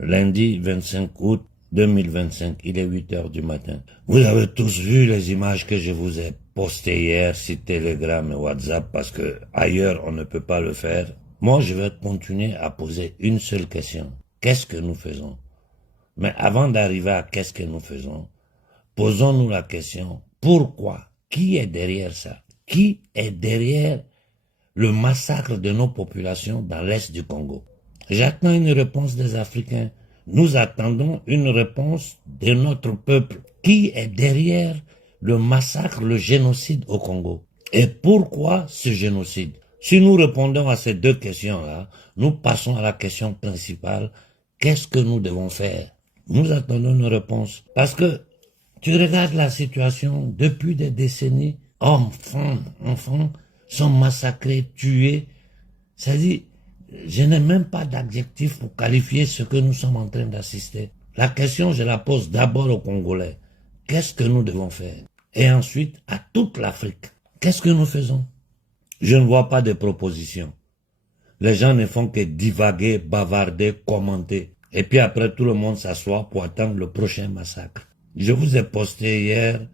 Lundi 25 août 2025, il est 8 heures du matin. Vous avez tous vu les images que je vous ai postées hier sur Telegram et WhatsApp parce que ailleurs on ne peut pas le faire. Moi, je vais continuer à poser une seule question. Qu'est-ce que nous faisons? Mais avant d'arriver à qu'est-ce que nous faisons, posons-nous la question, pourquoi? Qui est derrière ça? Qui est derrière le massacre de nos populations dans l'Est du Congo? J'attends une réponse des Africains. Nous attendons une réponse de notre peuple. Qui est derrière le massacre, le génocide au Congo? Et pourquoi ce génocide? Si nous répondons à ces deux questions-là, nous passons à la question principale. Qu'est-ce que nous devons faire? Nous attendons une réponse. Parce que tu regardes la situation depuis des décennies, hommes, femmes, enfants sont massacrés, tués. C'est-à-dire, je n'ai même pas d'adjectif pour qualifier ce que nous sommes en train d'assister. La question, je la pose d'abord aux Congolais. Qu'est-ce que nous devons faire? Et ensuite, à toute l'Afrique. Qu'est-ce que nous faisons? Je ne vois pas de propositions. Les gens ne font que divaguer, bavarder, commenter. Et puis après, tout le monde s'assoit pour attendre le prochain massacre. Je vous ai posté hier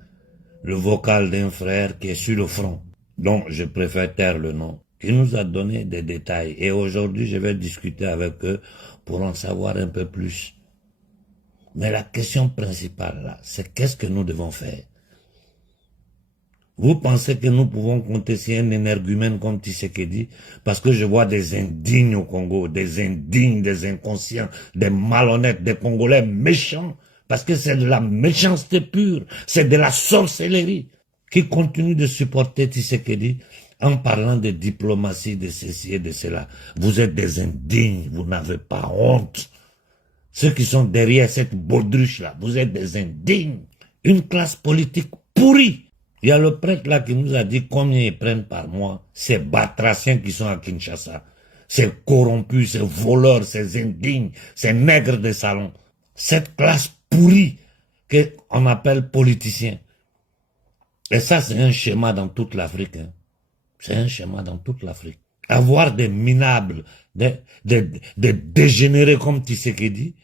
le vocal d'un frère qui est sur le front, dont je préfère taire le nom, qui nous a donné des détails. Et aujourd'hui, je vais discuter avec eux pour en savoir un peu plus. Mais la question principale, là, c'est qu'est-ce que nous devons faire? Vous pensez que nous pouvons compter sur un énergumène comme Tshisekedi? Parce que je vois des indignes au Congo, des indignes, des inconscients, des malhonnêtes, des Congolais méchants. Parce que c'est de la méchanceté pure, c'est de la sorcellerie qui continue de supporter Tshisekedi en parlant de diplomatie, de ceci et de cela. Vous êtes des indignes, vous n'avez pas honte. Ceux qui sont derrière cette baudruche-là, vous êtes des indignes. Une classe politique pourrie. Il y a le prêtre là qui nous a dit combien ils prennent par mois. Ces batraciens qui sont à Kinshasa. Ces corrompus, ces voleurs, ces indignes, ces nègres de salon. Cette classe pourrie qu'on appelle politiciens. Et ça, c'est un schéma dans toute l'Afrique. Hein. C'est un schéma dans toute l'Afrique. Avoir des minables, des dégénérés comme Tshisekedi,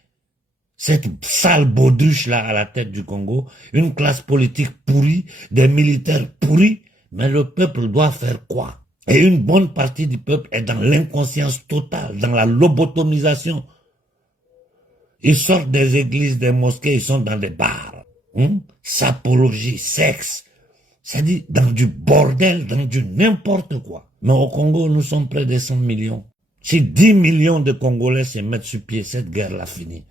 cette sale baudruche-là à la tête du Congo, une classe politique pourrie, des militaires pourris, mais le peuple doit faire quoi? Et une bonne partie du peuple est dans l'inconscience totale, dans la lobotomisation. Ils sortent des églises, des mosquées, ils sont dans des bars. Sapologie, sexe. C'est-à-dire dans du bordel, dans du n'importe quoi. Mais au Congo, nous sommes près de 100 millions. Si 10 millions de Congolais se mettent sur pied, cette guerre-là finit.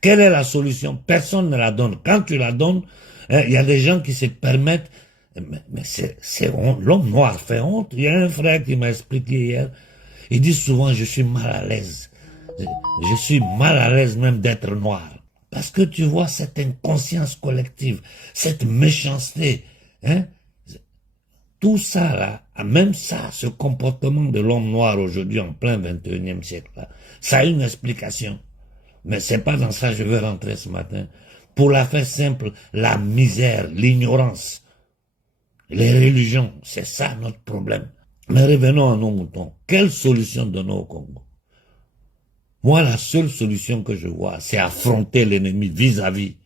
Quelle est la solution? Personne ne la donne. Quand tu la donnes, il y a des gens qui se permettent, mais c'est l'homme noir fait honte. Il y a un frère qui m'a expliqué hier, il dit souvent je suis mal à l'aise. Je suis mal à l'aise même d'être noir. Parce que tu vois cette inconscience collective, cette méchanceté, hein? Tout ça là, même ça, ce comportement de l'homme noir aujourd'hui en plein 21e siècle là, ça a une explication. Mais c'est pas dans ça que je veux rentrer ce matin. Pour la faire simple, la misère, l'ignorance, les religions, c'est ça notre problème. Mais revenons à nos moutons. Quelle solution donner au Congo? Moi, la seule solution que je vois, c'est affronter l'ennemi vis-à-vis.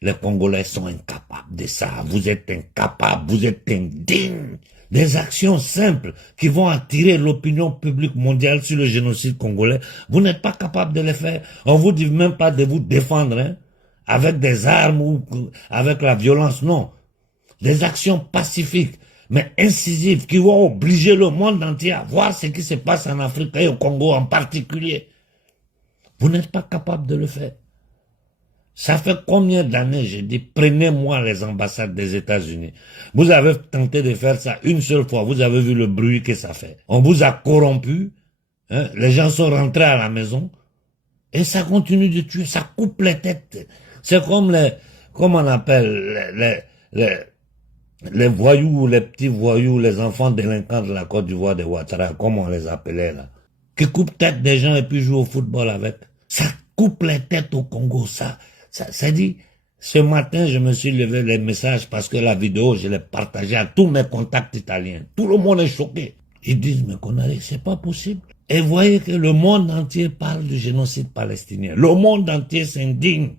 Les Congolais sont incapables de ça. Vous êtes incapables, vous êtes indignes. Des actions simples qui vont attirer l'opinion publique mondiale sur le génocide congolais. Vous n'êtes pas capable de les faire. On vous dit même pas de vous défendre, hein, avec des armes ou avec la violence, non. Des actions pacifiques, mais incisives, qui vont obliger le monde entier à voir ce qui se passe en Afrique et au Congo en particulier. Vous n'êtes pas capable de le faire. Ça fait combien d'années, j'ai dit, prenez-moi les ambassades des États-Unis. Vous avez tenté de faire ça une seule fois, vous avez vu le bruit que ça fait. On vous a corrompu, hein, les gens sont rentrés à la maison, et ça continue de tuer, ça coupe les têtes. C'est comme comment on appelle, les voyous, les petits voyous, les enfants délinquants de la Côte d'Ivoire de Ouattara, comme on les appelait là, qui coupent tête des gens et puis jouent au football avec. Ça coupe les têtes au Congo, ça dit, ce matin, je me suis levé les messages parce que la vidéo, je l'ai partagée à tous mes contacts italiens. Tout le monde est choqué. Ils disent, mais Konaré, c'est pas possible. Et voyez que le monde entier parle du génocide palestinien. Le monde entier s'indigne.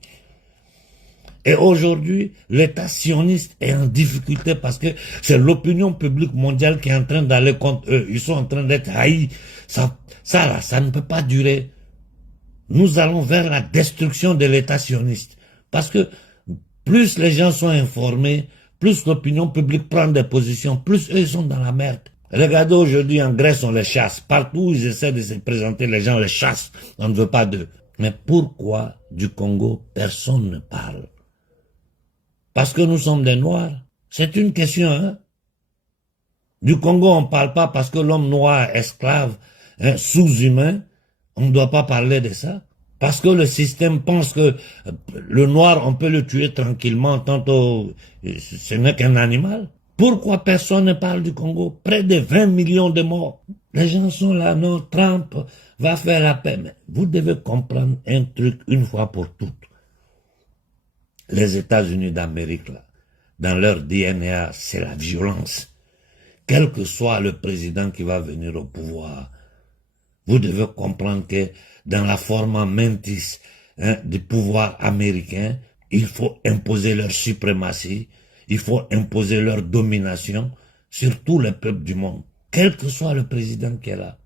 Et aujourd'hui, l'État sioniste est en difficulté parce que c'est l'opinion publique mondiale qui est en train d'aller contre eux. Ils sont en train d'être haïs. Ça ne peut pas durer. Nous allons vers la destruction de l'État sioniste. Parce que plus les gens sont informés, plus l'opinion publique prend des positions, plus eux ils sont dans la merde. Regardez aujourd'hui en Grèce, on les chasse. Partout où ils essaient de se présenter, les gens les chassent. On ne veut pas d'eux. Mais pourquoi du Congo, personne ne parle? Parce que nous sommes des Noirs. C'est une question, hein. Du Congo, on ne parle pas parce que l'homme noir, esclave, hein, sous-humain, on ne doit pas parler de ça. Parce que le système pense que le noir, on peut le tuer tranquillement, tantôt ce n'est qu'un animal. Pourquoi personne ne parle du Congo? Près de 20 millions de morts. Les gens sont là, non, Trump va faire la paix. Mais vous devez comprendre un truc une fois pour toutes. Les États-Unis d'Amérique, là, dans leur DNA, c'est la violence. Quel que soit le président qui va venir au pouvoir, vous devez comprendre que dans la forma mentis du pouvoir américain, il faut imposer leur suprématie, il faut imposer leur domination sur tous les peuples du monde, quel que soit le président qui est là.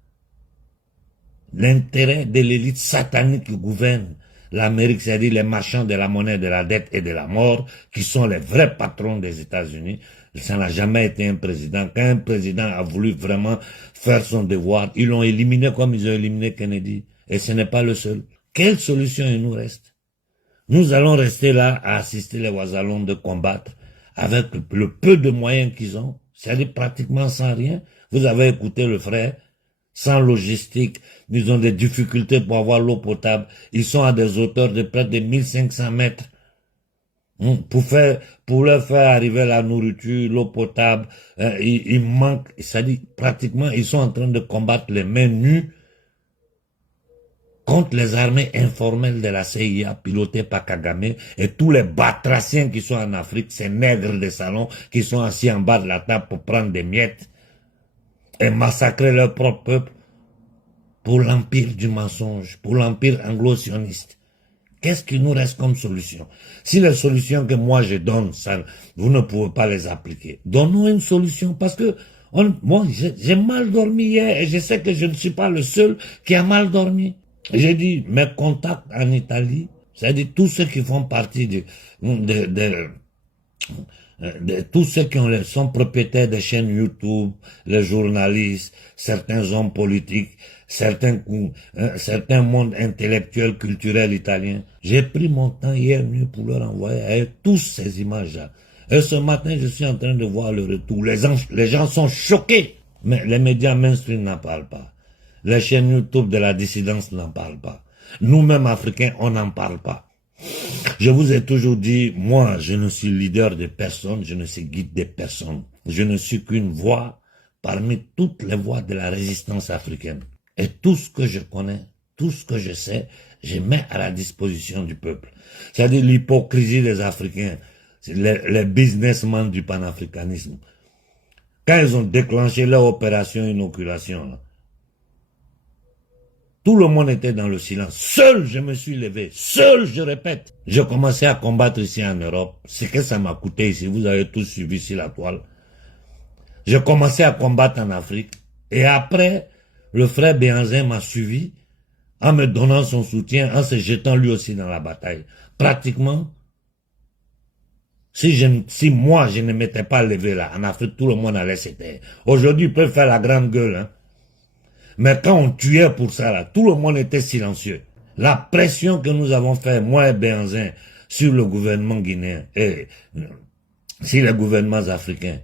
L'intérêt de l'élite satanique qui gouverne l'Amérique, c'est-à-dire les marchands de la monnaie, de la dette et de la mort, qui sont les vrais patrons des États-Unis. Ça n'a jamais été un président. Quand un président a voulu vraiment faire son devoir, ils l'ont éliminé comme ils ont éliminé Kennedy. Et ce n'est pas le seul. Quelle solution il nous reste? Nous allons rester là à assister les Ouazalons de combattre avec le peu de moyens qu'ils ont, c'est-à-dire pratiquement sans rien. Vous avez écouté le frère, sans logistique, ils ont des difficultés pour avoir l'eau potable. Ils sont à des hauteurs de près de 1500 mètres. Pour leur faire arriver la nourriture, l'eau potable, il manque, c'est-à-dire pratiquement, ils sont en train de combattre les mains nues contre les armées informelles de la CIA pilotées par Kagame et tous les batraciens qui sont en Afrique, ces nègres de salon qui sont assis en bas de la table pour prendre des miettes et massacrer leur propre peuple pour l'empire du mensonge, pour l'empire anglo-sioniste. Qu'est-ce qu'il nous reste comme solution? Si les solutions que moi je donne, ça, vous ne pouvez pas les appliquer. Donnons une solution parce que moi, j'ai mal dormi hier et je sais que je ne suis pas le seul qui a mal dormi. J'ai dit, mes contacts en Italie, c'est-à-dire tous ceux qui font partie de tous ceux qui sont propriétaires des chaînes YouTube, les journalistes, certains hommes politiques, certains mondes intellectuels, culturels italiens. J'ai pris mon temps hier nuit pour leur envoyer avec tous ces images-là. Et ce matin, je suis en train de voir le retour. Les gens sont choqués. Mais les médias mainstream n'en parlent pas. Les chaînes YouTube de la dissidence n'en parlent pas. Nous-mêmes, Africains, on n'en parle pas. Je vous ai toujours dit, moi, je ne suis leader de personne, je ne suis guide de personne. Je ne suis qu'une voix parmi toutes les voix de la résistance africaine. Et tout ce que je connais, tout ce que je sais, je mets à la disposition du peuple. C'est-à-dire l'hypocrisie des Africains, les businessmen du panafricanisme. Quand ils ont déclenché leur opération inoculation, là, tout le monde était dans le silence. Seul, je me suis levé. Seul, je répète. J'ai commencé à combattre ici en Europe. C'est que ça m'a coûté ici. Vous avez tous suivi sur la toile. J'ai commencé à combattre en Afrique. Et après, le frère Béhanzin m'a suivi en me donnant son soutien, en se jetant lui aussi dans la bataille. Pratiquement, si moi, je ne m'étais pas levé là, en Afrique, tout le monde allait se taire. Aujourd'hui, ils peuvent faire la grande gueule, hein. Mais quand on tuait pour ça, là, tout le monde était silencieux. La pression que nous avons fait, moi et Béhanzin, sur le gouvernement guinéen et sur les gouvernements africains,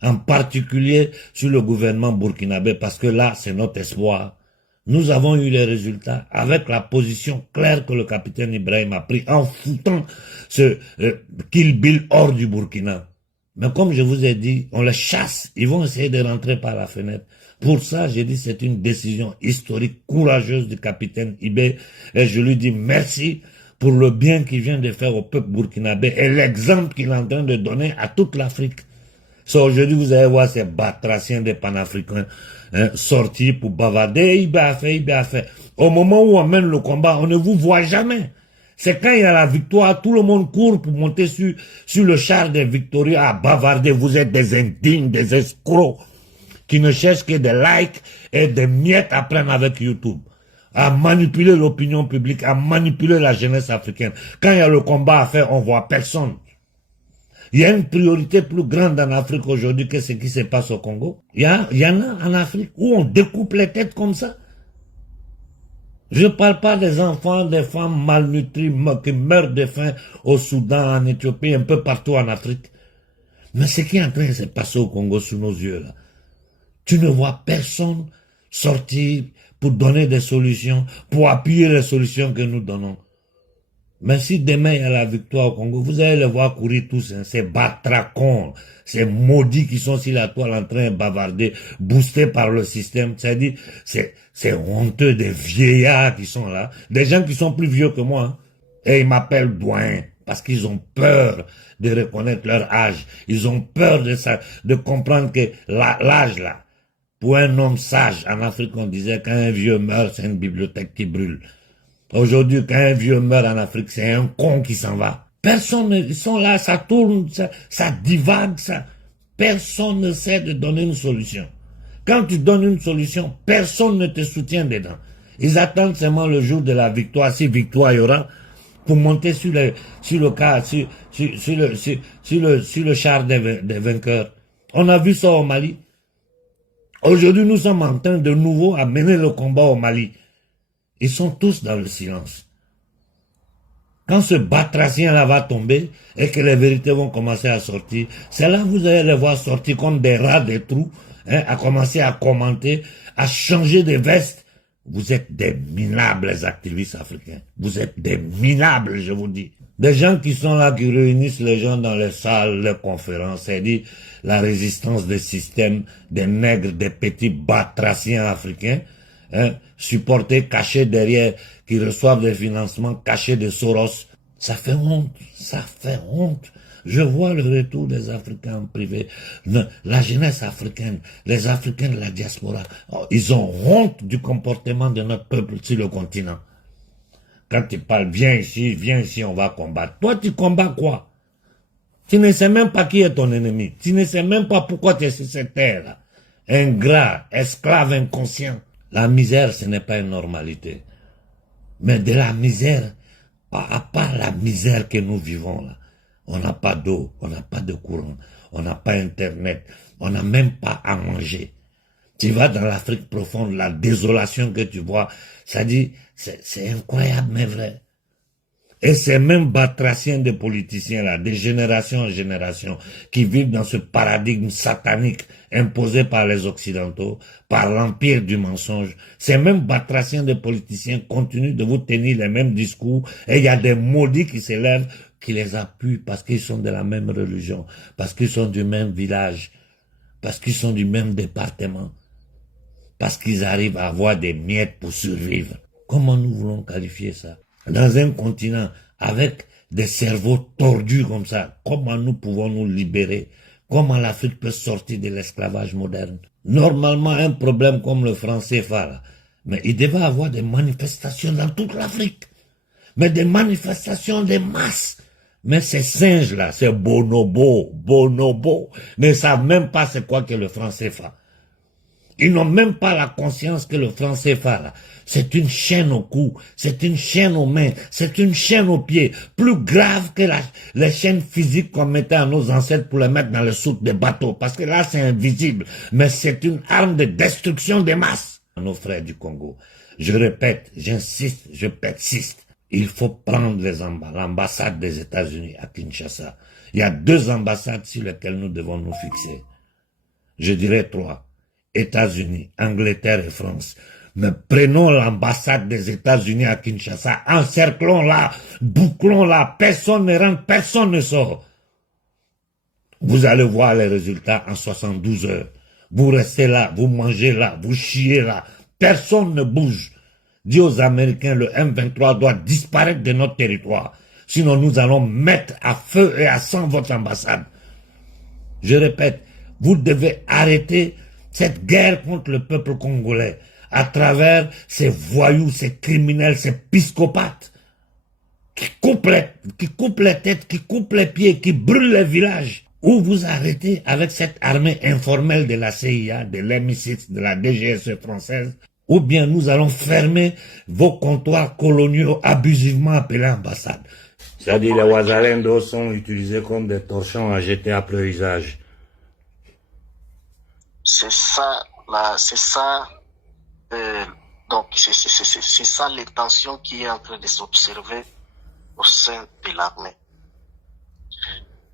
en particulier sur le gouvernement burkinabé, parce que là, c'est notre espoir. Nous avons eu les résultats avec la position claire que le capitaine Ibrahim a pris en foutant ce Kill Bill hors du Burkina. Mais comme je vous ai dit, on les chasse, ils vont essayer de rentrer par la fenêtre. Pour ça, j'ai dit c'est une décision historique, courageuse du capitaine Ibé, et je lui dis merci pour le bien qu'il vient de faire au peuple burkinabé et l'exemple qu'il est en train de donner à toute l'Afrique. So, aujourd'hui, vous allez voir ces batraciens des panafricains sortir pour bavarder. Il a fait. Au moment où on mène le combat, on ne vous voit jamais. C'est quand il y a la victoire, tout le monde court pour monter sur le char des victorieux à bavarder. Vous êtes des indignes, des escrocs qui ne cherchent que des likes et des miettes à prendre avec YouTube, à manipuler l'opinion publique, à manipuler la jeunesse africaine. Quand il y a le combat à faire, on voit personne. Il y a une priorité plus grande en Afrique aujourd'hui que ce qui se passe au Congo. Il y en a en Afrique où on découpe les têtes comme ça. Je ne parle pas des enfants, des femmes malnutries qui meurent de faim au Soudan, en Éthiopie, un peu partout en Afrique. Mais ce qui est en train de se passer au Congo sous nos yeux, là, tu ne vois personne sortir pour donner des solutions, pour appuyer les solutions que nous donnons. Mais si demain il y a la victoire au Congo, vous allez les voir courir tous, hein, ces batracons, ces maudits qui sont sur la toile en train de bavarder, boostés par le système. C'est-à-dire, c'est honteux des vieillards qui sont là, des gens qui sont plus vieux que moi, hein, et ils m'appellent doyen, parce qu'ils ont peur de reconnaître leur âge. Ils ont peur de comprendre que l'âge là, pour un homme sage, en Afrique on disait quand un vieux meurt, c'est une bibliothèque qui brûle. Aujourd'hui, quand un vieux meurt en Afrique, c'est un con qui s'en va. Personne, ils sont là, ça tourne, ça divague, ça. Personne ne sait de donner une solution. Quand tu donnes une solution, personne ne te soutient dedans. Ils attendent seulement le jour de la victoire, si victoire il y aura, pour monter sur le char des vainqueurs. On a vu ça au Mali. Aujourd'hui, nous sommes en train de nouveau à mener le combat au Mali. Ils sont tous dans le silence. Quand ce batracien-là va tomber et que les vérités vont commencer à sortir, c'est là que vous allez les voir sortir comme des rats des trous, hein, à commencer à commenter, à changer de veste. Vous êtes des minables, les activistes africains. Vous êtes des minables, je vous dis. Des gens qui sont là, qui réunissent les gens dans les salles, les conférences, c'est-à-dire la résistance des systèmes, des nègres, des petits batraciens africains, hein, supportés, cachés derrière, qui reçoivent des financements cachés de Soros. Ça fait honte, ça fait honte. Je vois le retour des Africains en privé, la jeunesse africaine, les Africains de la diaspora. Oh, ils ont honte du comportement de notre peuple sur le continent. Quand tu parles, viens ici, on va combattre. Toi, tu combats quoi? Tu ne sais même pas qui est ton ennemi. Tu ne sais même pas pourquoi tu es sur cette terre-là. Ingrat, esclave inconscient. La misère, ce n'est pas une normalité. Mais de la misère, à part la misère que nous vivons là, on n'a pas d'eau, on n'a pas de courant, on n'a pas Internet, on n'a même pas à manger. Tu vas dans l'Afrique profonde, la désolation que tu vois, ça dit, c'est incroyable mais vrai. Et ces mêmes batraciens de politiciens là, de génération en génération, qui vivent dans ce paradigme satanique imposé par les Occidentaux, par l'empire du mensonge, ces mêmes batraciens de politiciens continuent de vous tenir les mêmes discours, et il y a des maudits qui s'élèvent, qui les appuient parce qu'ils sont de la même religion, parce qu'ils sont du même village, parce qu'ils sont du même département, parce qu'ils arrivent à avoir des miettes pour survivre. Comment nous voulons qualifier ça? Dans un continent avec des cerveaux tordus comme ça, comment nous pouvons nous libérer? Comment l'Afrique peut sortir de l'esclavage moderne? Normalement, un problème comme le franc CFA, là, mais il devait avoir des manifestations dans toute l'Afrique. Mais des manifestations de masse. Mais ces singes-là, ces bonobos, ne savent même pas c'est quoi que le franc CFA. Ils n'ont même pas la conscience que le franc CFA, là, c'est une chaîne au cou, c'est une chaîne aux mains, c'est une chaîne aux pieds, plus grave que les chaînes physiques qu'on mettait à nos ancêtres pour les mettre dans les soutes des bateaux, parce que là c'est invisible, mais c'est une arme de destruction des masses. Nos frères du Congo, je répète, j'insiste, je persiste, il faut prendre l'ambassade des États-Unis à Kinshasa. Il y a 2 ambassades sur lesquelles nous devons nous fixer. Je dirais 3. États-Unis, Angleterre et France. Mais prenons l'ambassade des États-Unis à Kinshasa, encerclons-la, bouclons-la, personne ne rentre, personne ne sort. Vous allez voir les résultats en 72 heures. Vous restez là, vous mangez là, vous chiez là, personne ne bouge. Dis aux Américains, le M23 doit disparaître de notre territoire. Sinon nous allons mettre à feu et à sang votre ambassade. Je répète, Vous devez arrêter cette guerre contre le peuple congolais à travers ces voyous, ces criminels, ces psychopathes qui coupent les têtes, qui coupent les pieds, qui brûlent les villages. Ou vous arrêtez avec cette armée informelle de la CIA, de l'MI6, de la DGSE française, ou bien nous allons fermer vos comptoirs coloniaux abusivement appelés ambassades. C'est-à-dire les Ouazalendo sont utilisés comme des torchons à jeter après usage. C'est ça, là, c'est ça. Donc c'est ça l'intention qui est en train de s'observer au sein de l'armée.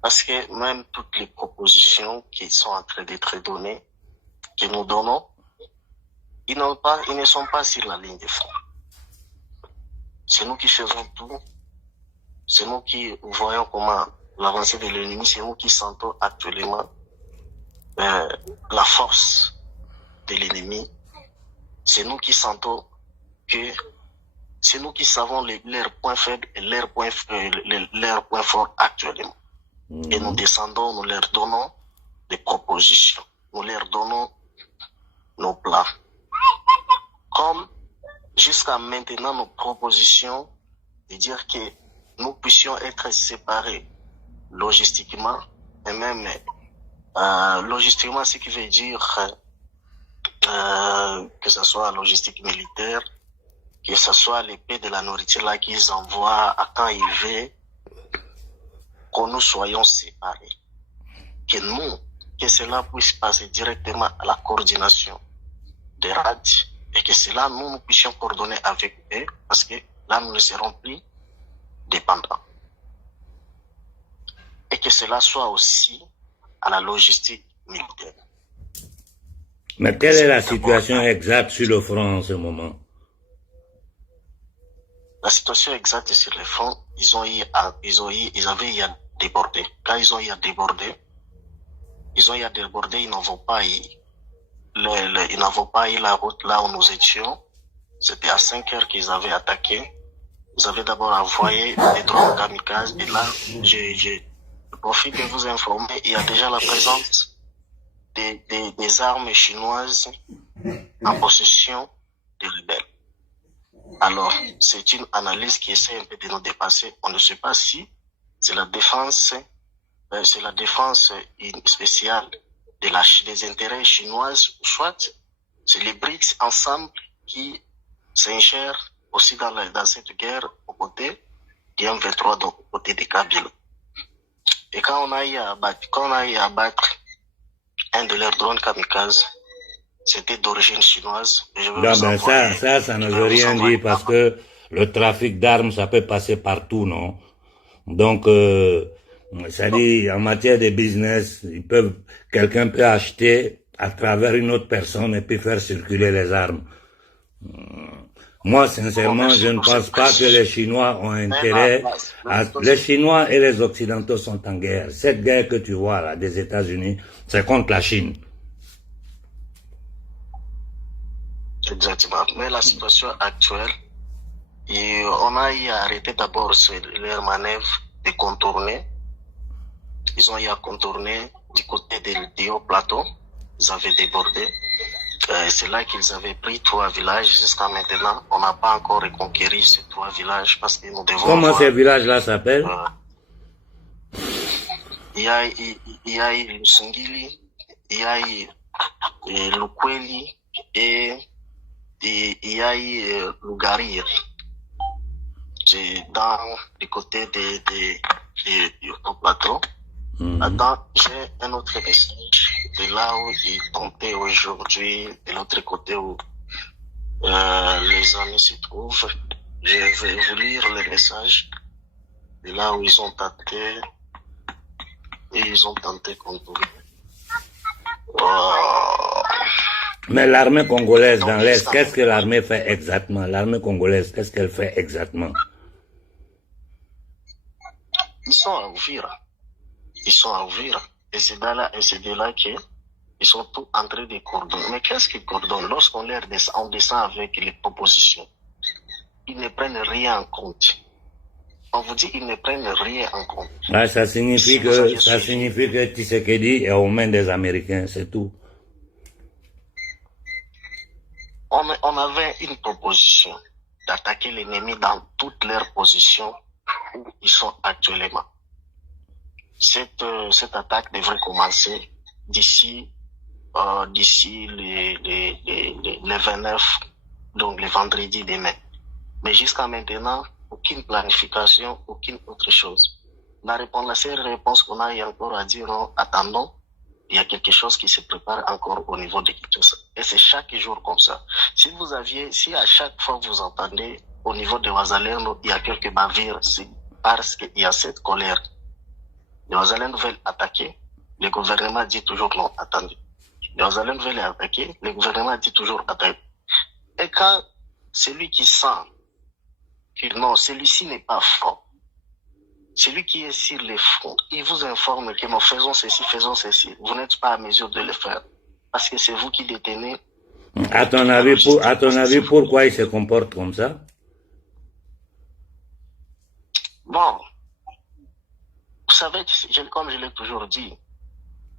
Parce que même toutes les propositions qui sont en train d'être données, que nous donnons, ils ne sont pas sur la ligne de front. C'est nous qui faisons tout. C'est nous qui voyons comment l'avancée de l'ennemi, c'est nous qui sentons actuellement la force de l'ennemi. C'est nous qui sentons que c'est nous qui savons leurs points faibles et leurs points forts actuellement. Et nous descendons, nous leur donnons des propositions. Nous leur donnons nos plans. Comme jusqu'à maintenant nos propositions, de dire que nous puissions être séparés logistiquement, et même logistiquement, ce qui veut dire que ce soit logistique militaire, que ce soit l'épée de la nourriture là qu'ils envoient à quand ils veulent, que nous soyons séparés. Que cela puisse passer directement à la coordination des RAD et que cela, nous puissions coordonner avec eux parce que là, nous ne serons plus dépendants. Et que cela soit aussi à la logistique militaire. Mais quelle est la situation exacte sur le front en ce moment? La situation exacte sur le front, ils avaient eu à déborder. Quand ils ont eu à déborder, ils n'en vont pas eu. Ils n'avaient pas eu la route là où nous étions. C'était à 5 heures qu'ils avaient attaqué. Ils avaient d'abord envoyé des drones kamikazes. Et là, je profite de vous informer, il y a déjà la présence des armes chinoises en possession des rebelles. Alors, c'est une analyse qui essaie un peu de nous dépasser. On ne sait pas si c'est la défense spéciale des intérêts chinois, soit c'est les BRICS ensemble qui s'ingèrent aussi dans cette guerre aux côtés du M23, donc aux côtés des Kabila. Et quand on a eu à abattre un de leurs drones kamikazes, c'était d'origine chinoise. Ça ne veut rien dire parce que le trafic d'armes, ça peut passer partout, non? Donc, c'est-à-dire, en matière de business, quelqu'un peut acheter à travers une autre personne et puis faire circuler les armes. Moi, sincèrement, je ne pense pas que les Chinois ont intérêt les Chinois et les Occidentaux sont en guerre. Cette guerre que tu vois là, des États-Unis, c'est contre la Chine. Exactement. Mais la situation actuelle, on a eu à arrêter d'abord leur manœuvre de contourner. Ils ont eu à contourner du côté du haut plateau. Ils avaient débordé. C'est là qu'ils avaient pris 3 villages. Jusqu'à maintenant, on n'a pas encore reconquéri ces 3 villages parce que nous devons. Comment ces villages-là s'appellent? Il y a eu Lusungili, il y a eu Lukweli et il y a eu Lugarir. C'est dans les côtés du haut plateau. Maintenant, j'ai un autre message. De là où ils tentaient aujourd'hui, de l'autre côté où les amis se trouvent, je vais vous lire le message. De là où ils ont tenté contourner. Mais l'armée congolaise dans l'Est, qu'est-ce que l'armée fait exactement? L'armée congolaise, qu'est-ce qu'elle fait exactement? Ils sont à Ouvira. Et c'est de là qu'ils sont tous en train de coordonner. Mais qu'est-ce qu'ils coordonnent? Lorsqu'on descend avec les propositions, ils ne prennent rien en compte. on vous dit qu'ils ne prennent rien en compte. Ah, ça signifie Si vous aviez ça suivi, signifie que Tshisekedi est aux mains des Américains, c'est tout. on avait une proposition d'attaquer l'ennemi dans toutes leurs positions où ils sont actuellement. Cette attaque devrait commencer d'ici les 29, donc le vendredi demain. Mais jusqu'à maintenant, aucune planification, aucune autre chose. La seule réponse qu'on a eu encore à dire, non, attendons, il y a quelque chose qui se prépare encore au niveau de Kinshasa. Et c'est chaque jour comme ça. Si à chaque fois vous entendez au niveau de Wazalendo, il y a quelques bavures, c'est parce qu'il y a cette colère. Les Wazalendo veulent attaquer, le gouvernement dit toujours non, attendez. Les Wazalendo veulent attaquer, le gouvernement dit toujours attendez. Et quand celui qui sent que non, celui-ci n'est pas fort, celui qui est sur les fronts, il vous informe que nous faisons ceci, vous n'êtes pas à mesure de le faire. Parce que c'est vous qui détenez. À ton avis, pourquoi il se comporte comme ça? Bon, vous savez, comme je l'ai toujours dit,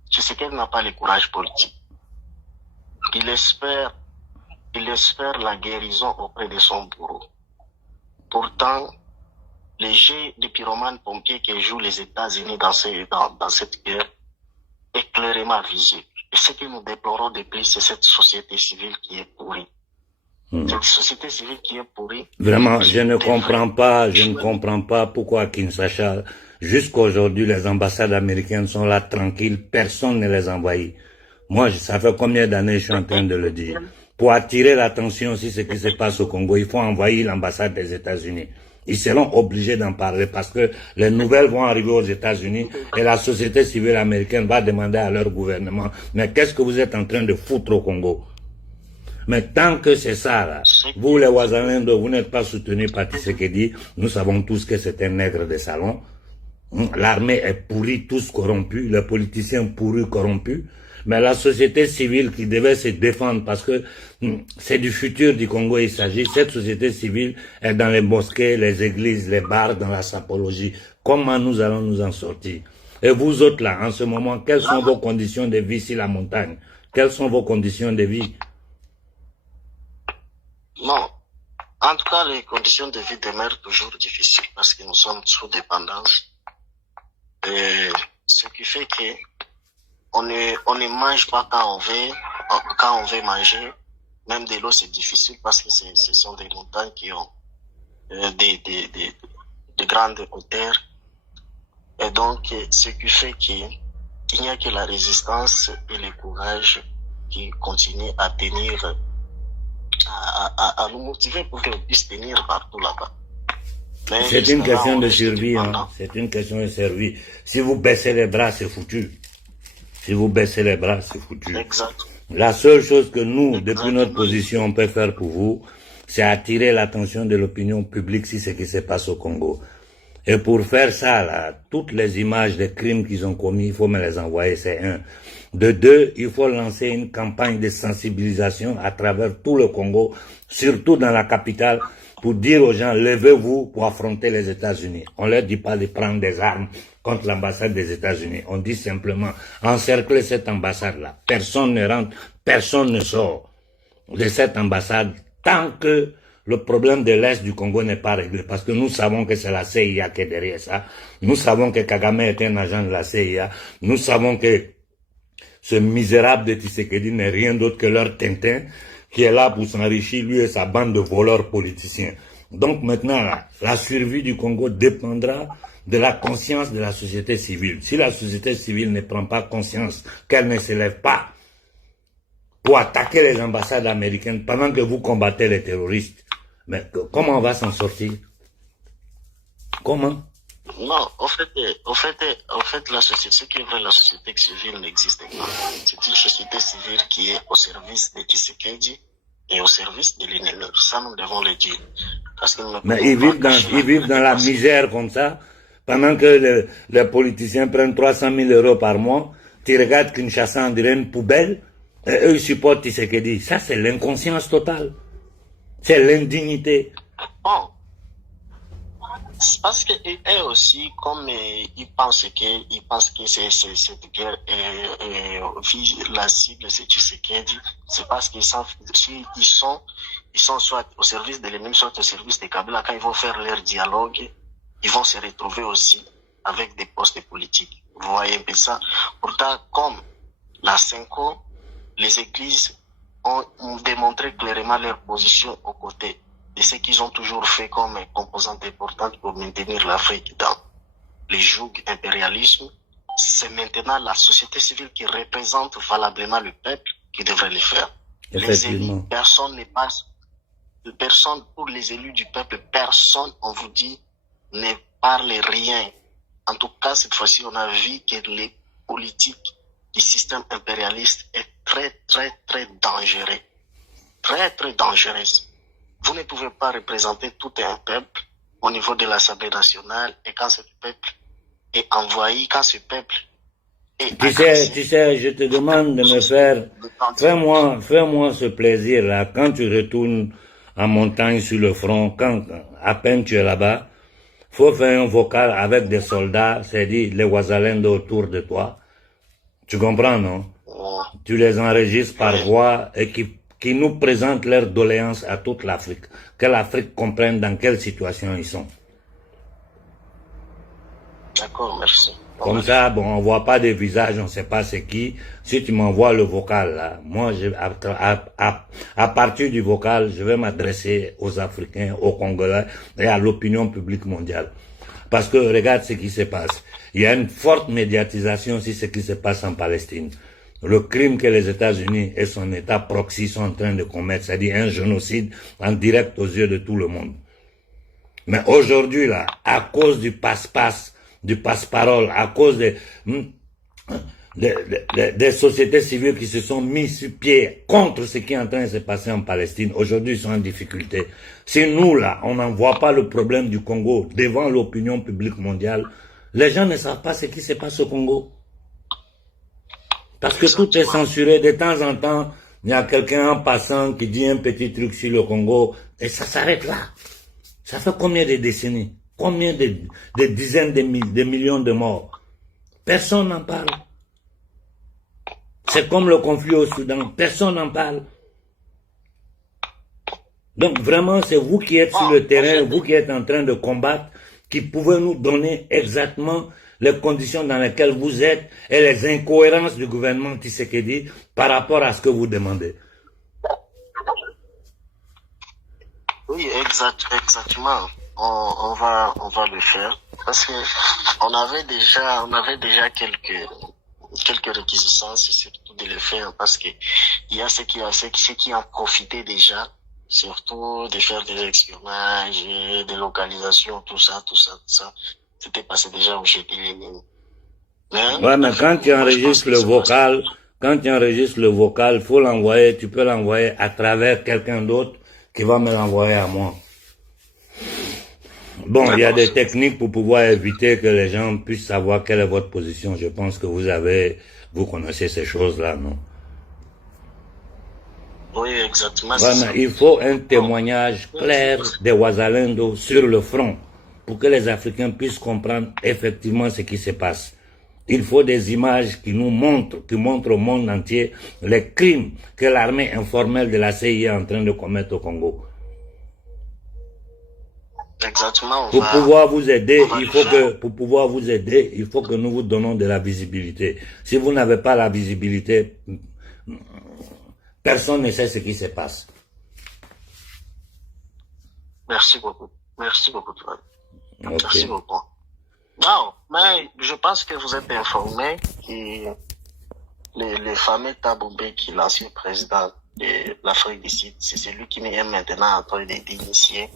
Tshisekedi n'a pas le courage politique. Il espère la guérison auprès de son bourreau. Pourtant, les jets de pyromanes pompiers que jouent les États-Unis dans cette guerre est clairement visible. Et ce que nous déplorons de plus, c'est cette société civile qui est pourrie. Cette société civile qui est pourrie. Vraiment, je ne comprends pas pourquoi à Kinshasa, jusqu'aujourd'hui, les ambassades américaines sont là tranquilles, personne ne les envahit. Moi, ça fait combien d'années je suis en train de le dire. Pour attirer l'attention sur ce qui se passe au Congo, il faut envahir l'ambassade des États-Unis. Ils seront obligés d'en parler parce que les nouvelles vont arriver aux États-Unis et la société civile américaine va demander à leur gouvernement, mais qu'est-ce que vous êtes en train de foutre au Congo? Mais tant que c'est ça, là, vous les Wazalendo, vous n'êtes pas soutenus par Tshisekedi, nous savons tous que c'est un nègre de salon. L'armée est pourrie, tous corrompus, les politiciens pourris, corrompus. Mais la société civile qui devait se défendre parce que c'est du futur du Congo il s'agit. Cette société civile est dans les mosquées, les églises, les bars, dans la sapologie. Comment nous allons nous en sortir? Et vous autres là, en ce moment, quelles sont vos conditions de vie sur la montagne? Quelles sont vos conditions de vie? Non. En tout cas, les conditions de vie demeurent toujours difficiles parce que nous sommes sous dépendance. Et ce qui fait que on ne mange pas quand on veut manger. Même de l'eau, c'est difficile parce que ce sont des montagnes qui ont de grandes hauteurs. Et donc, ce qui fait qu'il n'y a que la résistance et le courage qui continuent à tenir, à nous motiver pour qu'on puisse tenir partout là-bas. C'est une question de survie, hein. C'est une question de survie. Si vous baissez les bras, c'est foutu. Si vous baissez les bras, c'est foutu. Exact. La seule chose que nous, depuis notre position, on peut faire pour vous, c'est attirer l'attention de l'opinion publique sur ce qui se passe au Congo. Et pour faire ça, là, toutes les images des crimes qu'ils ont commis, il faut me les envoyer, c'est un. De deux, il faut lancer une campagne de sensibilisation à travers tout le Congo, surtout dans la capitale, pour dire aux gens, levez-vous pour affronter les États-Unis. On leur dit pas de prendre des armes contre l'ambassade des États-Unis. On dit simplement, encercler cette ambassade-là. Personne ne rentre, personne ne sort de cette ambassade tant que le problème de l'Est du Congo n'est pas réglé. Parce que nous savons que c'est la CIA qui est derrière ça. Nous savons que Kagame est un agent de la CIA. Nous savons que ce misérable de Tshisekedi n'est rien d'autre que leur Tintin qui est là pour s'enrichir, lui et sa bande de voleurs politiciens. Donc maintenant, là, la survie du Congo dépendra de la conscience de la société civile. Si la société civile ne prend pas conscience, qu'elle ne se lève pas pour attaquer les ambassades américaines pendant que vous combattez les terroristes, mais comment on va s'en sortir? Comment? Non, en fait, la société, ce qui est vrai, la société civile n'existe pas. C'est une société civile qui est au service de Tshisekedi et au service de l'ennemi. Ça, nous devons le dire. Parce que mais ils vivent dans la misère comme ça, pendant que les politiciens prennent 300 000 euros par mois. Tu regardes Kinshasa, on dirait une poubelle, et eux, ils supportent Tshisekedi. Ça, c'est l'inconscience totale. C'est l'indignité. Bon. C'est parce que eux aussi, comme ils pensent que cette guerre vise la cible, c'est Tshisekedi. C'est parce qu'ils savent, ils sont soit au service de l'ennemi, soit au service de Kabila. Quand ils vont faire leur dialogue, ils vont se retrouver aussi avec des postes politiques. Vous voyez un peu ça. Pourtant, comme la Cinco, les églises ont démontré clairement leur position aux côtés de ce qu'ils ont toujours fait comme composante importante pour maintenir l'Afrique dans les jougs impérialisme. C'est maintenant la société civile qui représente valablement le peuple qui devrait le faire. Les élus, personne ne passe, personne pour les élus du peuple, personne, on vous dit, ne parle rien. En tout cas, cette fois-ci, on a vu que les politiques du système impérialiste est très, très, très dangereux. Très, très dangereuse. Vous ne pouvez pas représenter tout un peuple au niveau de l'Assemblée nationale et quand ce peuple est envahi, quand ce peuple est agressé. Tu sais, je te demande de me faire, fais-moi ce plaisir-là, quand tu retournes en montagne sur le front, quand à peine tu es là-bas, faut faire un vocal avec des soldats, c'est-à-dire les Ouazalendo autour de toi. Tu comprends, non? Tu les enregistres par voix et qui nous présentent leurs doléances à toute l'Afrique. Que l'Afrique comprenne dans quelle situation ils sont. D'accord, merci. Comme ça, bon, on voit pas des visages, on sait pas c'est qui. Si tu m'envoies le vocal, là, moi, à partir du vocal, je vais m'adresser aux Africains, aux Congolais et à l'opinion publique mondiale. Parce que regarde ce qui se passe. Il y a une forte médiatisation sur ce qui se passe en Palestine. Le crime que les États-Unis et son État proxy sont en train de commettre, c'est-à-dire un génocide en direct aux yeux de tout le monde. Mais aujourd'hui, là, à cause du passe-passe, du passe-parole, à cause des sociétés civiles qui se sont mis sur pied contre ce qui est en train de se passer en Palestine, aujourd'hui, ils sont en difficulté. Si nous, là, on n'envoie pas le problème du Congo devant l'opinion publique mondiale, les gens ne savent pas ce qui se passe au Congo. Parce que tout est censuré. De temps en temps, il y a quelqu'un en passant qui dit un petit truc sur le Congo et ça s'arrête là. Ça fait combien de décennies? Combien de dizaines de millions de morts? Personne n'en parle. C'est comme le conflit au Soudan. Personne n'en parle. Donc vraiment, c'est vous qui êtes sur le terrain, vous qui êtes en train de combattre, qui pouvez nous donner exactement les conditions dans lesquelles vous êtes et les incohérences du gouvernement Tshisekedi par rapport à ce que vous demandez. Oui, exactement. On va le faire parce que on avait déjà quelques réquisitions, c'est surtout de le faire parce que il y a ceux qui ont profité déjà, surtout de faire des espionnages, des localisations, tout ça. C'était passé déjà au GT. Ouais, mais quand tu enregistres le vocal, faut l'envoyer, tu peux l'envoyer à travers quelqu'un d'autre qui va me l'envoyer à moi. Bon, il y a des techniques pour pouvoir éviter que les gens puissent savoir quelle est votre position. Je pense que vous connaissez ces choses-là, non? Oui, exactement. Ouais, mais il faut un témoignage clair des Ouazalendo sur le front pour que les Africains puissent comprendre effectivement ce qui se passe. Il faut des images qui montrent au monde entier les crimes que l'armée informelle de la CIA est en train de commettre au Congo. Exactement. Pour pouvoir vous aider, il faut que nous vous donnons de la visibilité. Si vous n'avez pas la visibilité, personne ne sait ce qui se passe. Merci beaucoup. Merci beaucoup. Okay. Merci beaucoup. Non, mais je pense que vous êtes informés que le fameux Thabo Mbeki, l'ancien président de l'Afrique du Sud, c'est celui qui est maintenant en train d'initier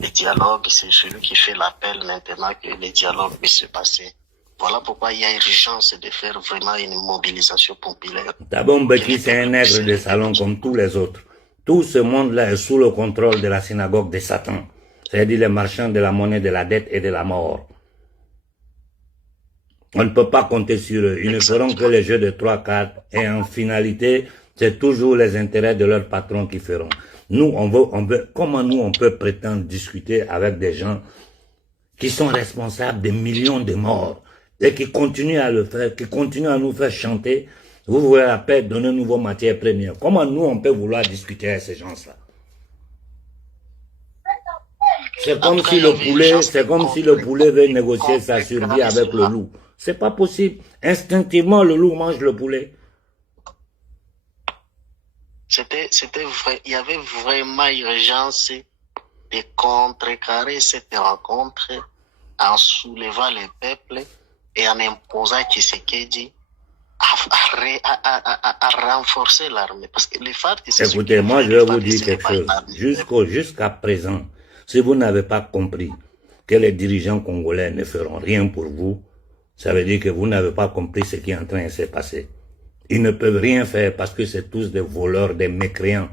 le dialogue, c'est celui qui fait l'appel maintenant que le dialogue puisse se passer. Voilà pourquoi il y a urgence de faire vraiment une mobilisation populaire. Thabo Mbeki, c'est un nègre de salon comme tous les autres. Tout ce monde-là est sous le contrôle de la synagogue de Satan, c'est-à-dire les marchands de la monnaie, de la dette et de la mort. On ne peut pas compter sur eux. Ils ne feront que les jeux de 3 cartes et en finalité, c'est toujours les intérêts de leur patron qui feront. Nous, comment nous, on peut prétendre discuter avec des gens qui sont responsables des millions de morts et qui continuent à le faire, qui continuent à nous faire chanter. Vous voulez la paix, donnez-nous vos matières premières. Comment nous, on peut vouloir discuter avec ces gens-là? C'est comme si le poulet veut négocier sa survie avec le loup. C'est pas possible. Instinctivement, le loup mange le poulet. C'était vrai. Il y avait vraiment urgence de contrecarrer cette rencontre en soulevant les peuples et en imposant Tshisekedi à renforcer l'armée. Parce que les FARC, écoutez, moi, je vais vous dire quelque chose. Jusqu'à présent, si vous n'avez pas compris que les dirigeants congolais ne feront rien pour vous, ça veut dire que vous n'avez pas compris ce qui est en train de se passer. Ils ne peuvent rien faire parce que c'est tous des voleurs, des mécréants.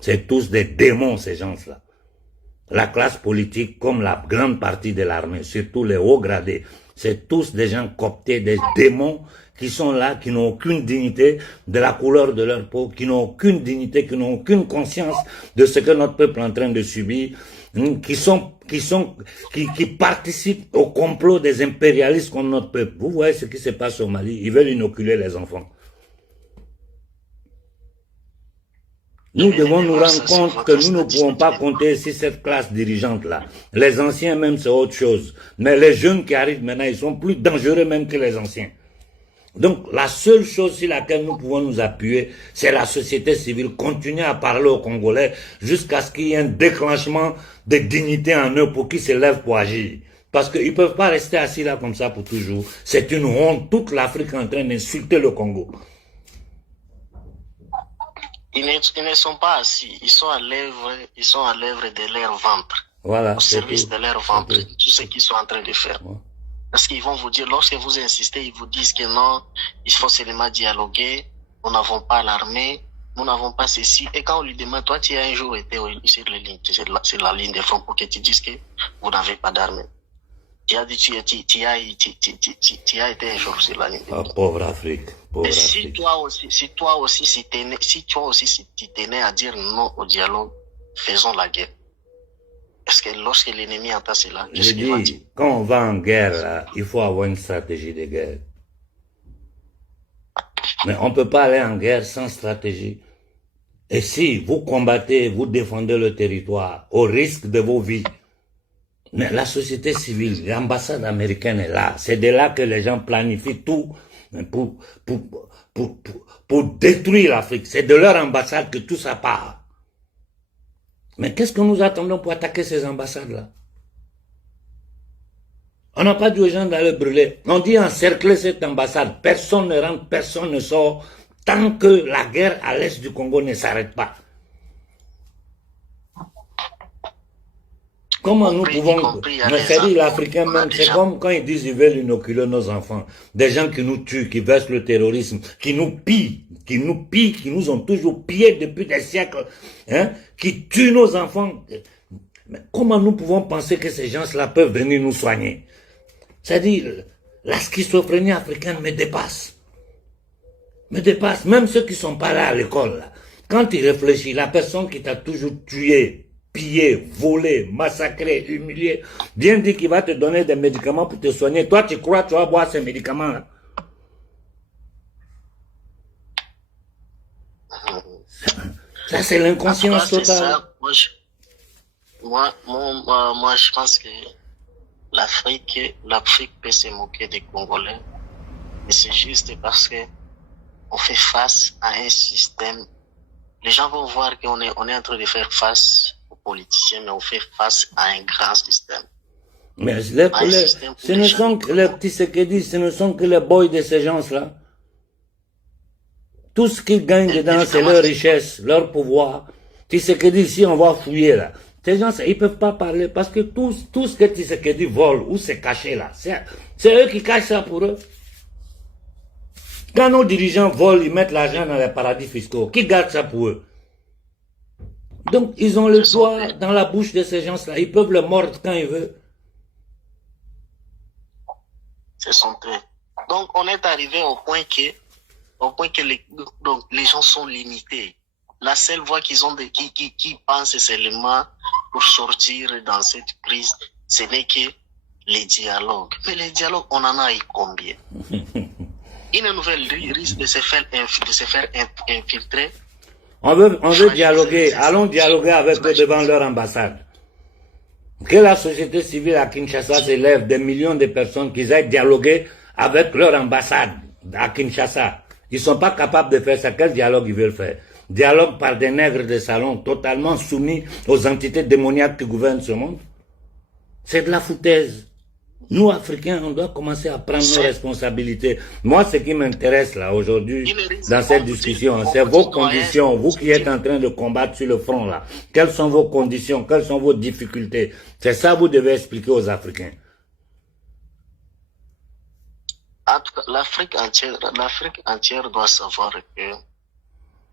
C'est tous des démons, ces gens-là. La classe politique, comme la grande partie de l'armée, surtout les hauts gradés, c'est tous des gens cooptés, des démons qui sont là, qui n'ont aucune dignité de la couleur de leur peau, qui n'ont aucune dignité, qui n'ont aucune conscience de ce que notre peuple est en train de subir, qui participent au complot des impérialistes contre notre peuple. Vous voyez ce qui se passe au Mali, ils veulent inoculer les enfants. Nous devons nous rendre compte que nous ne pouvons pas compter sur cette classe dirigeante-là. Les anciens même, c'est autre chose. Mais les jeunes qui arrivent maintenant, ils sont plus dangereux même que les anciens. Donc, la seule chose sur laquelle nous pouvons nous appuyer, c'est la société civile. Continuer à parler aux Congolais jusqu'à ce qu'il y ait un déclenchement de dignité en eux pour qu'ils se lèvent pour agir. Parce qu'ils ne peuvent pas rester assis là comme ça pour toujours. C'est une honte. Toute l'Afrique est en train d'insulter le Congo. Ils ne sont pas assis, ils sont à l'œuvre de leur ventre. Voilà. Au service de leur ventre, tout ce qu'ils sont en train de faire. Ouais. Parce qu'ils vont vous dire, lorsque vous insistez, ils vous disent que non, il faut seulement dialoguer, nous n'avons pas l'armée, nous n'avons pas ceci. Et quand on lui demande, toi, tu as un jour été sur la ligne de front pour que tu dises que vous n'avez pas d'armée. Tu as dit, tu as été un jour sur la ligne de front. Pauvre Afrique. Et si toi aussi, tu tenais à dire non au dialogue, faisons la guerre. Est-ce que lorsque l'ennemi entend cela, je dis, quand on va en guerre, là, il faut avoir une stratégie de guerre. Mais on ne peut pas aller en guerre sans stratégie. Et si vous combattez, vous défendez le territoire au risque de vos vies, mais la société civile, l'ambassade américaine est là. C'est de là que les gens planifient tout pour détruire l'Afrique. C'est de leur ambassade que tout ça part. Mais qu'est-ce que nous attendons pour attaquer ces ambassades-là? On n'a pas dit aux gens d'aller brûler. On dit encercler cette ambassade. Personne ne rentre, personne ne sort, tant que la guerre à l'est du Congo ne s'arrête pas. Comment nous pouvons... C'est-à-dire l'Africain même, c'est comme quand ils disent qu'ils veulent inoculer nos enfants. Des gens qui nous tuent, qui versent le terrorisme, qui nous pillent, qui nous ont toujours pillés depuis des siècles, hein, qui tuent nos enfants. Mais comment nous pouvons penser que ces gens-là peuvent venir nous soigner? C'est-à-dire, la schizophrénie africaine me dépasse. Me dépasse. Même ceux qui ne sont pas là à l'école, là. Quand ils réfléchissent, la personne qui t'a toujours tué, pillé, volé, massacré, humilié, bien dit qu'il va te donner des médicaments pour te soigner. Toi, tu crois que tu vas boire ces médicaments-là? Ça, c'est l'inconscience totale. Moi, je pense que l'Afrique peut se moquer des Congolais, mais c'est juste parce que on fait face à un système. Les gens vont voir qu'on est en train de faire face aux politiciens, mais on fait face à un grand système. Mais ce ne sont que les petits Tshisekedi, ce ne sont que les boys de ces gens-là. Tout ce qu'ils gagnent dedans, c'est leur richesse, leur pouvoir. Tshisekedi, si on va fouiller là, ces gens, ils ne peuvent pas parler parce que tout ce que Tshisekedi vole ou c'est caché là, c'est eux qui cachent ça pour eux. Quand nos dirigeants volent, ils mettent l'argent dans les paradis fiscaux. Qui garde ça pour eux? Donc, ils ont le doigt dans la bouche de ces gens-là. Ils peuvent le mordre quand ils veulent. C'est son trait. Donc, on est arrivé au point que les gens sont limités. La seule voie qu'ils ont qui pensent seulement pour sortir dans cette crise, ce n'est que les dialogues. Mais les dialogues, on en a eu combien? Une nouvelle risque de se faire infiltrer. On veut dialoguer. Allons dialoguer avec eux devant leur ambassade. Que la société civile à Kinshasa s'élève des millions de personnes qui aillent dialoguer avec leur ambassade à Kinshasa. Ils sont pas capables de faire ça. Quel dialogue ils veulent faire? Dialogue par des nègres de salon totalement soumis aux entités démoniaques qui gouvernent ce monde? C'est de la foutaise. Nous, Africains, on doit commencer à prendre nos responsabilités. Moi, ce qui m'intéresse là aujourd'hui, dans cette discussion, c'est vos conditions. Vous qui êtes en train de combattre sur le front là, quelles sont vos conditions, quelles sont vos difficultés? C'est ça que vous devez expliquer aux Africains. En tout cas, l'Afrique entière doit savoir que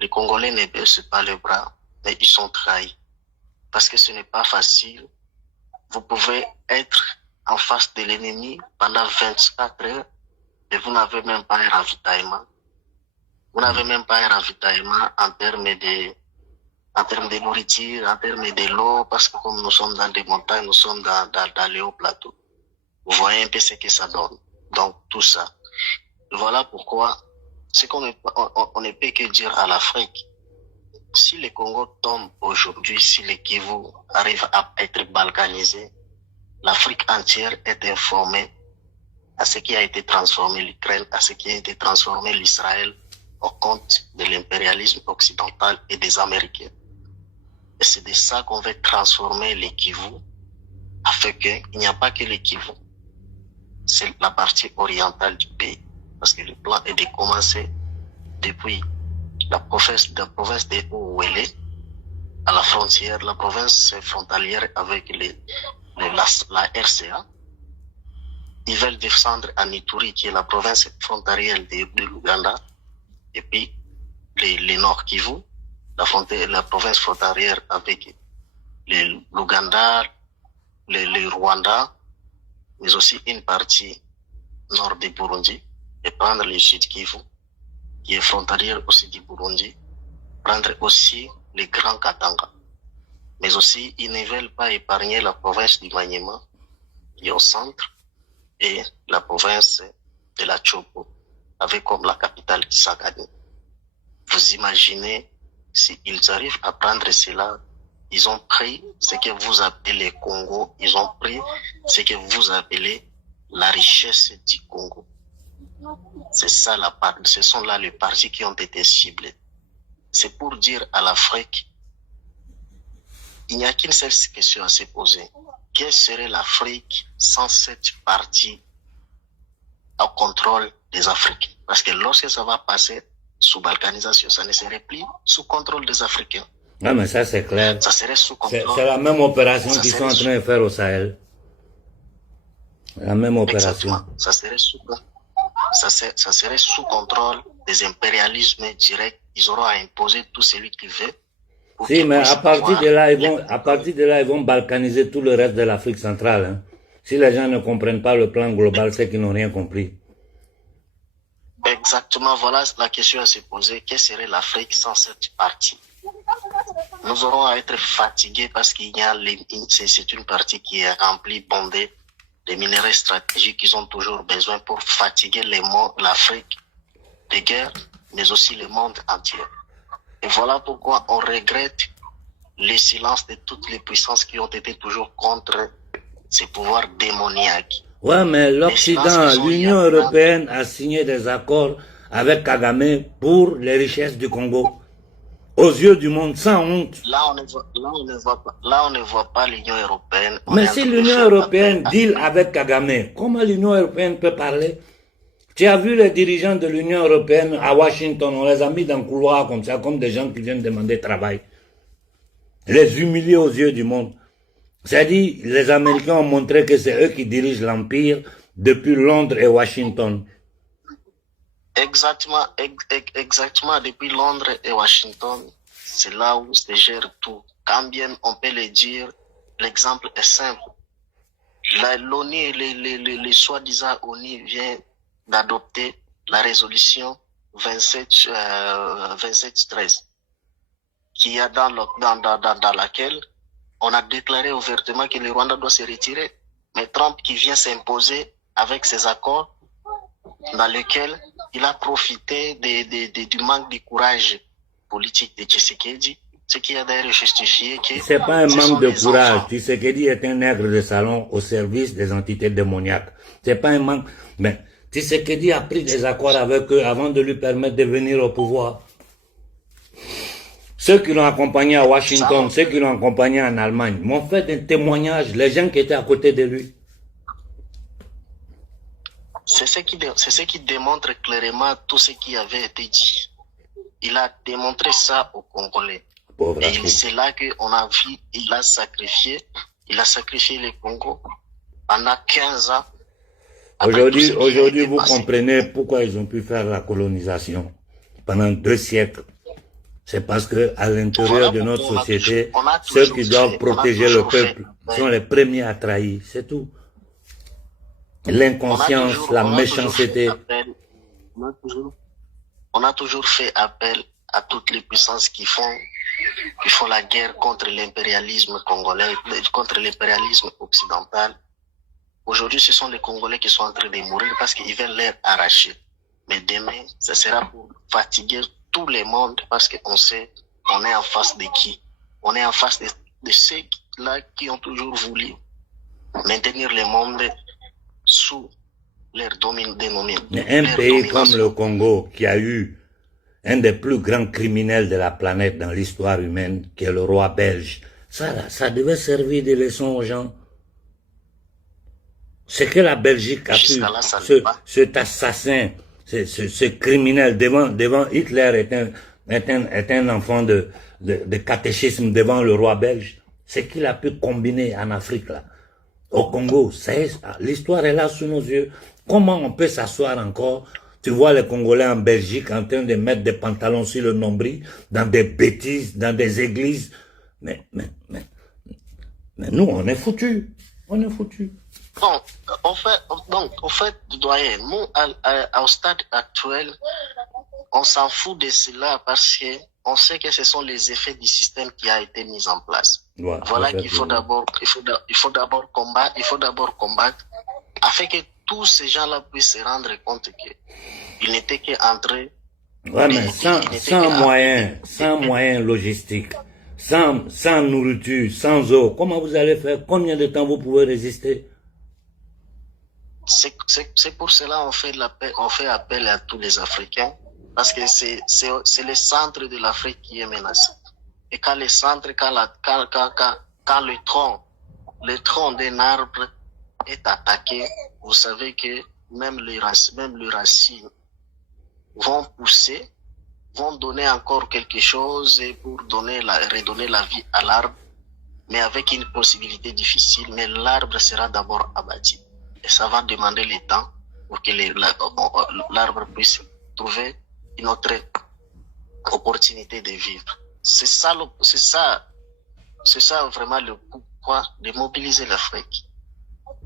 les Congolais ne baissent pas les bras, mais ils sont trahis. Parce que ce n'est pas facile. Vous pouvez être en face de l'ennemi pendant 24 heures et vous n'avez même pas un ravitaillement. Vous n'avez même pas un ravitaillement en termes de nourriture, en termes de l'eau, parce que comme nous sommes dans des montagnes, nous sommes dans les hauts plateaux. Vous voyez un peu ce que ça donne. Donc, tout ça. Voilà pourquoi, ce qu'on ne peut que dire à l'Afrique, si le Congo tombe aujourd'hui, si le Kivu arrive à être balkanisé, l'Afrique entière est informée à ce qui a été transformé l'Ukraine, à ce qui a été transformé l'Israël au compte de l'impérialisme occidental et des Américains. Et c'est de ça qu'on veut transformer les Kivu, afin qu'il n'y a pas que les Kivu. C'est la partie orientale du pays. Parce que le plan est de commencer depuis la province de Ouélé, à la frontière, la province frontalière avec la RCA. Ils veulent descendre à Ituri, qui est la province frontalière de l'Ouganda, et puis les Nord Kivu, la province frontalière avec l'Ouganda, le Rwanda, mais aussi une partie nord du Burundi, et prendre le Sud Kivu, qui est frontalière aussi du Burundi, prendre aussi les Grands Katanga. Mais aussi, ils ne veulent pas épargner la province du Maniema, qui est au centre, et la province de la Chopo, avec comme la capitale Kisangani. Vous imaginez, s'ils arrivent à prendre cela, ils ont pris ce que vous appelez le Congo, ils ont pris ce que vous appelez la richesse du Congo. C'est ça ce sont là les partis qui ont été ciblés. C'est pour dire à l'Afrique, il n'y a qu'une seule question à se poser. Quelle serait l'Afrique sans cette partie au contrôle des Africains? Parce que lorsque ça va passer sous balkanisation, ça ne serait plus sous contrôle des Africains. Ah, mais ça c'est clair. Ça serait sous contrôle. C'est la même opération qu'ils sont en train de faire au Sahel. La même opération. Exactement. Ça serait sous contrôle des impérialismes directs. Ils auront à imposer tout celui qui veut. Si, mais à partir de là, ils vont balkaniser tout le reste de l'Afrique centrale. Hein. Si les gens ne comprennent pas le plan global, c'est qu'ils n'ont rien compris. Exactement, voilà la question à se poser. Quelle serait l'Afrique sans cette partie? Nous aurons à être fatigués parce qu'il y a c'est une partie qui est remplie, bondée de minerais stratégiques qu'ils ont toujours besoin pour fatiguer l'Afrique des guerres, mais aussi le monde entier. Et voilà pourquoi on regrette le silence de toutes les puissances qui ont été toujours contre ces pouvoirs démoniaques. Ouais, mais l'Occident, l'Union européenne a signé des accords avec Kagame pour les richesses du Congo. Aux yeux du monde, sans honte. Là, on ne voit pas l'Union européenne. Mais si l'Union européenne deal avec Kagame, comment l'Union européenne peut parler? Tu as vu les dirigeants de l'Union européenne à Washington, on les a mis dans le couloir comme ça, comme des gens qui viennent demander travail. Les humilier aux yeux du monde. C'est-à-dire, les Américains ont montré que c'est eux qui dirigent l'Empire depuis Londres et Washington. Exactement, depuis Londres et Washington, c'est là où se gère tout. Quand bien on peut le dire, l'exemple est simple. L'ONU, les soi-disant ONU vient d'adopter la résolution 2713, qui est dans laquelle on a déclaré ouvertement que le Rwanda doit se retirer. Mais Trump qui vient s'imposer avec ses accords dans lesquels il a profité du manque de courage politique de Tshisekedi, ce qui a d'ailleurs justifié que... C'est pas un manque de courage. Tshisekedi est un nègre de salon au service des entités démoniaques. C'est pas un manque... Mais Tshisekedi a pris des accords avec eux avant de lui permettre de venir au pouvoir. Ceux qui l'ont accompagné à Washington, ceux qui l'ont accompagné en Allemagne, m'ont fait des témoignages, les gens qui étaient à côté de lui. C'est ce qui démontre clairement tout ce qui avait été dit. Il a démontré ça aux Congolais. Pauvre Et c'est là qu'on a vu, il a sacrifié le Congo pendant 15 ans. Aujourd'hui, vous comprenez pourquoi ils ont pu faire la colonisation pendant 2 siècles. C'est parce que à l'intérieur de notre société, ceux qui doivent protéger le peuple sont les premiers à trahir. C'est tout. L'inconscience, la méchanceté. On a toujours fait appel à toutes les puissances qui font la guerre contre l'impérialisme congolais, contre l'impérialisme occidental. Aujourd'hui, ce sont les Congolais qui sont en train de mourir parce qu'ils veulent l'air arracher. Mais demain, ça sera pour fatiguer tout le monde parce qu'on sait, on est en face de qui? On est en face de ceux-là qui ont toujours voulu maintenir le monde sous leur domination. Un pays comme le Congo, qui a eu un des plus grands criminels de la planète dans l'histoire humaine, qui est le roi belge, ça devait servir de leçon aux gens. C'est que la Belgique a pu, cet assassin, ce criminel devant Hitler est un enfant de catéchisme devant le roi belge. C'est qu'il a pu combiner en Afrique là. Au Congo, l'histoire est là sous nos yeux. Comment on peut s'asseoir encore? Tu vois les Congolais en Belgique en train de mettre des pantalons sur le nombril, dans des bêtises, dans des églises. Mais nous, on est foutus. On est foutus. Bon, au fait, doyen, nous, au stade actuel, on s'en fout de cela parce que on sait que ce sont les effets du système qui a été mis en place. Ouais, voilà qu'il faut d'abord combattre afin que tous ces gens-là puissent se rendre compte qu'ils n'étaient qu'entrés. Ouais, mais sans moyens logistiques, sans nourriture, sans eau, comment vous allez faire? Combien de temps vous pouvez résister? C'est pour cela on fait appel à tous les Africains, parce que c'est le centre de l'Afrique qui est menacé. Et quand le tronc d'un arbre est attaqué, vous savez que même les racines vont pousser, vont donner encore quelque chose pour redonner la vie à l'arbre, mais avec une possibilité difficile, mais l'arbre sera d'abord abattu. Et ça va demander le temps pour que l'arbre puisse trouver une autre opportunité de vivre. C'est ça vraiment le pourquoi de mobiliser l'Afrique.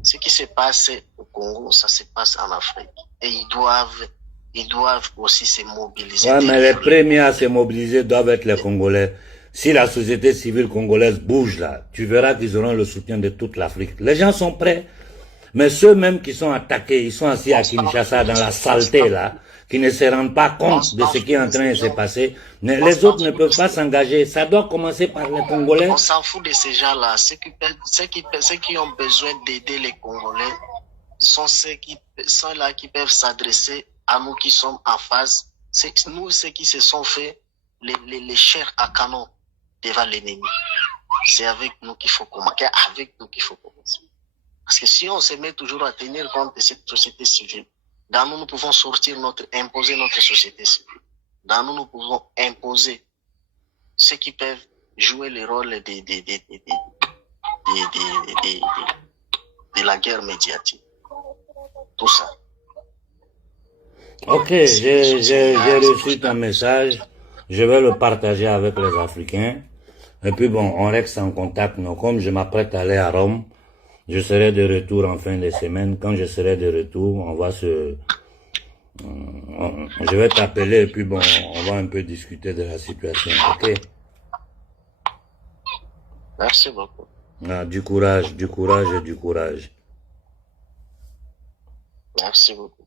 Ce qui se passe au Congo, ça se passe en Afrique. Et ils doivent aussi se mobiliser. Ouais, mais les premiers à se mobiliser doivent être les Congolais. Si la société civile congolaise bouge là, tu verras qu'ils auront le soutien de toute l'Afrique. Les gens sont prêts. Mais ceux-mêmes qui sont attaqués, ils sont assis à Kinshasa dans la saleté là, qui ne se rendent pas compte de ce qui est en train de se passer. Mais les autres ne peuvent pas s'engager. Ça doit commencer par les Congolais. On s'en fout de ces gens-là. Ceux qui ont besoin d'aider les Congolais sont ceux qui sont là, qui peuvent s'adresser à nous qui sommes en face. C'est nous, ceux qui se sont fait les chairs à canon devant l'ennemi. C'est avec nous qu'il faut commencer. Parce que si on se met toujours à tenir compte de cette société civile, dans nous pouvons imposer notre société civile. Dans nous pouvons imposer ceux qui peuvent jouer le rôle de la guerre médiatique. Tout ça. Ok, j'ai reçu ton message. Je vais le partager avec les Africains. Et puis bon, on reste en contact. Non, comme je m'apprête à aller à Rome, je serai de retour en fin de semaine. Quand je serai de retour, je vais t'appeler et puis bon, on va un peu discuter de la situation. Ok? Merci beaucoup. Ah, du courage et du courage. Merci beaucoup.